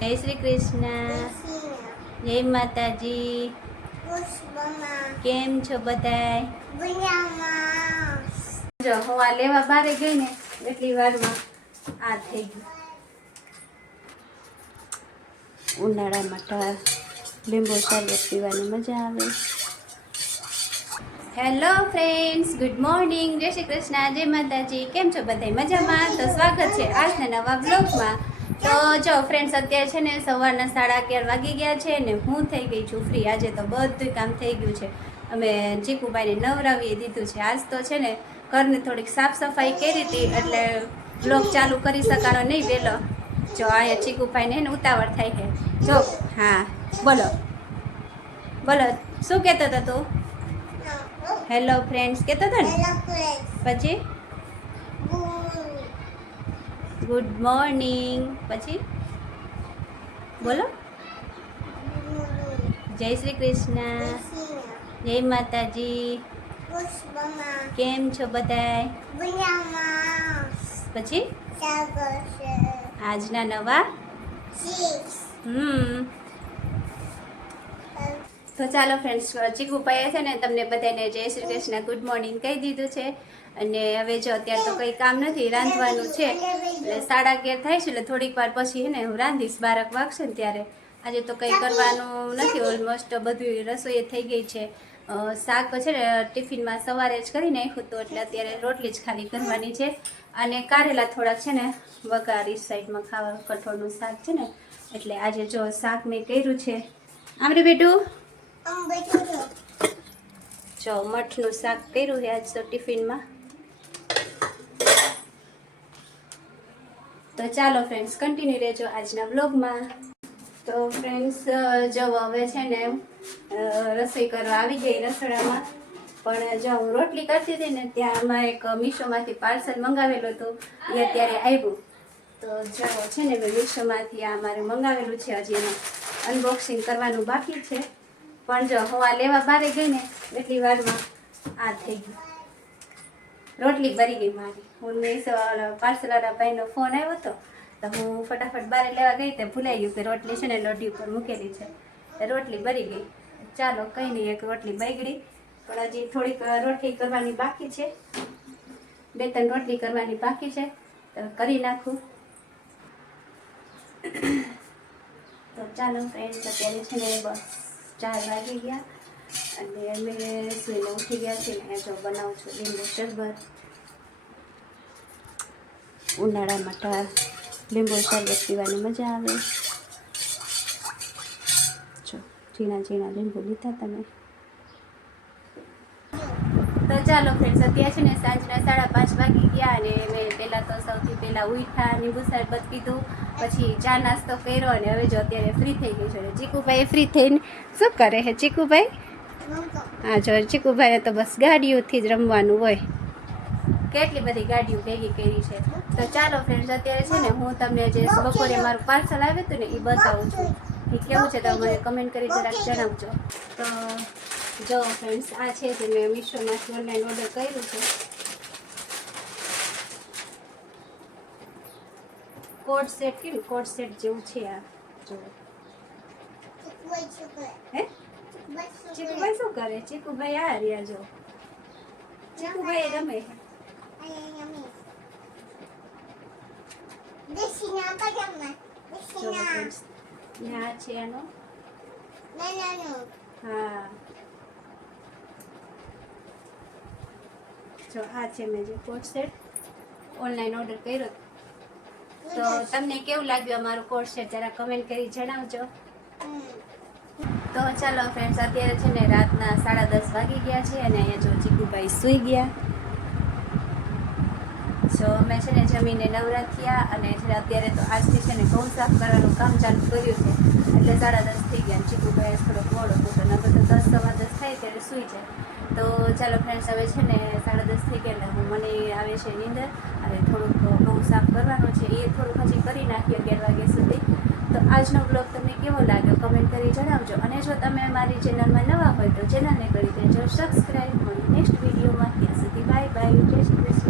જય શ્રી કૃષ્ણ. જય માતાજી. કેમ છો બધાય? જો હું આ લેવા બારે ગઈ ને એટલી વારમાં આ થઈ ગયું. ઉનાળામાં લીંબુ શરબત પીવાની મજા આવે. હેલો ફ્રેન્ડ્સ, ગુડ મોર્નિંગ, જય શ્રી કૃષ્ણ, જય માતાજી. કેમ છો બધાય? મજામાં? તો સ્વાગત છે આજના નવા બ્લોગમાં. તો જો ફ્રેન્ડ્સ, અત્યારે છે ને સવારના 11:30 વાગી ગયા છે ને હું થઈ ગઈ છું ફ્રી. આજે તો બધું કામ થઈ ગયું છે. અમે ચીકુભાઈને નવરાવી દીધું છે. આજ તો છે ને ઘરની થોડીક સાફ સફાઈ કરી હતી એટલે બ્લોગ ચાલુ કરી શકાણો નહીં વહેલો. જો અહીંયા ચીકુભાઈને ને ઉતાવળ થાય છે. જો હા બોલો બોલો, શું કહેતો હતો તું? હેલો ફ્રેન્ડ્સ કહેતો હતો ને, પછી ગુડ મોર્નિંગ, પછી બોલો જય શ્રી કૃષ્ણ, જય માતાજી. કેમ છો બધાય? પછી આજના નવા તો ચાલો ફ્રેન્ડ્સ, ચીકુભાઈએ છે ને તમને બધાને જય શ્રી કૃષ્ણ, ગુડ મોર્નિંગ કહી દીધું છે. અને હવે જો અત્યારે તો કંઈ કામ નથી, રાંધવાનું છે એટલે 11:30 થાય છે એટલે થોડીક વાર પછી છે ને હું રાંધીશ. 12 વાગશે ને ત્યારે. આજે તો કંઈ કરવાનું નથી, ઓલમોસ્ટ બધું રસોઈ થઈ ગઈ છે. શાક છે ને ટિફિનમાં સવારે જ કરી નાખ્યું હતું એટલે અત્યારે રોટલી જ ખાલી કરવાની છે. અને કારેલા થોડાક છે ને વઘારી સાઈડમાં ખાવા, કઠોળનું શાક છે ને એટલે આજે જો શાક મેં કર્યું છે. આમરે બેટું જો મઠનું શાક કર્યું છે આજ તો ટિફિનમાં. તો ચાલો ફ્રેન્ડ્સ, કન્ટિન્યુ રહેજો આજના બ્લોગમાં. તો ફ્રેન્ડ્સ જો હવે છે ને રસોઈ કરવા આવી ગઈ રસોડામાં. પણ જો હું રોટલી કરતી હતી ને ત્યાંમાં એક મીશોમાંથી પાર્સલ મંગાવેલું હતું, એ અત્યારે આવ્યું. તો જો છે ને મેં મીશોમાંથી આ મારે મંગાવેલું છે, હજી એનું અનબોક્સિંગ કરવાનું બાકી છે. પણ જો હું આ લેવા બારે ગઈ ને એટલી વારમાં આ થઈ ગયું. રોટલી ભરી ગઈ મારી. હું પાર્સલવાળા ભાઈનો ફોન આવ્યો હતો તો હું ફટાફટ બારે લેવા ગઈ તો ભૂલાઈ ગયું કે રોટલી છે ને લોઢી ઉપર મૂકેલી છે. રોટલી ભરી ગઈ. ચાલો કંઈ નહીં, એક રોટલી બગડી પણ હજી થોડીક રોટલી કરવાની બાકી છે. 2-3 રોટલી કરવાની બાકી છે તો કરી નાખું. તો ચાલો ફ્રેન્ડ્સ, અત્યારે છે ને બસ 4 વાગી ગયા અને અમે સુઈને ઉઠી ગયા છીએ ને જો બનાવું છું લીંબુ શરબત. ઉનાળામાં લીંબુ શરબત પીવાની મજા આવે. જો ઝીણા ઝીણા લીંબુ લીધા તમે. તો ચાલો ફ્રેન્ડ્સ, અત્યારે છે ને સાંજના 5:30 વાગી ગયા અને મેં સૌથી પહેલાં ઉઠા, લીંબુ શરબત પીધું, પછી ચા નાસ્તો કર્યો અને હવે જો અત્યારે ફ્રી થઈ ગઈ છે. ચીકુભાઈ ફ્રી થઈને શું કરે છે ચીકુભાઈ? હા જો ચીકુભાઈને તો બસ ગાડીઓથી જ રમવાનું હોય. કેટલી બધી ગાડીઓ ભેગી કરી છે. તો ચાલો ફ્રેન્ડ્સ, અત્યારે છે ને હું તમને જે બપોરે મારું પાર્સલ આવ્યું હતું ને એ બતાવું છું. એ કેવું છે તો મને કમેન્ટ કરી જરાક જણાવજો. તો જો ફ્રેન્ડ્સ, આ છે જે મેં મીશોમાંથી ઓનલાઈન ઓર્ડર કર્યું છે. કોટ સેટ, કેવું કોટ સેટ જેવું છે આ. જો હે ચીકુભાઈ શું કરે? ચીકુભાઈ આ રહ્યા જો. ચીકુભાઈ રમે. આ છે એનો. હા જો આ છે મેં જે કોટ સેટ ઓનલાઈન ઓર્ડર કર્યો. તો તમને કેવું લાગ્યું અમારું કોટ સેટ જરા કમેન્ટ કરી જણાવજો. તો ચાલો ફ્રેન્ડ્સ, અત્યારે છે ને રાતના 10:30 વાગી ગયા છે અને અહીંયા જો ચીકુભાઈ સૂઈ ગયા. જો અમે છે ને જમીને નવરા થયા અને અત્યારે તો આજથી છે ને ઘઉં સાફ કરવાનું કામ ચાલુ કર્યું છે એટલે 10:30 થઈ ગયા. ચીકુભાઈ થોડોક મોડો હતો ને બધું 10-10 થાય ત્યારે સૂઈ જાય. તો ચાલો ફ્રેન્ડ્સ, હવે છે ને 10:30 થઈ ગયા એટલે મને આવે છે નીંદર અને થોડુંક ઘઉં સાફ કરવાનું છે, એ થોડુંક હજી કરી નાખીએ 11 વાગ્યા સુધી. તો આજનો બ્લોગ તમને કેવો લાગ્યો કમેન્ટ કરી જણાવજો. અને જો તમે મારી ચેનલમાં નવા હોય તો ચેનલને કરી દેજો સબસ્ક્રાઈબ. નેક્સ્ટ વિડીયોમાં ત્યાં સુધી બાય બાય, જય શ્રી કૃષ્ણ.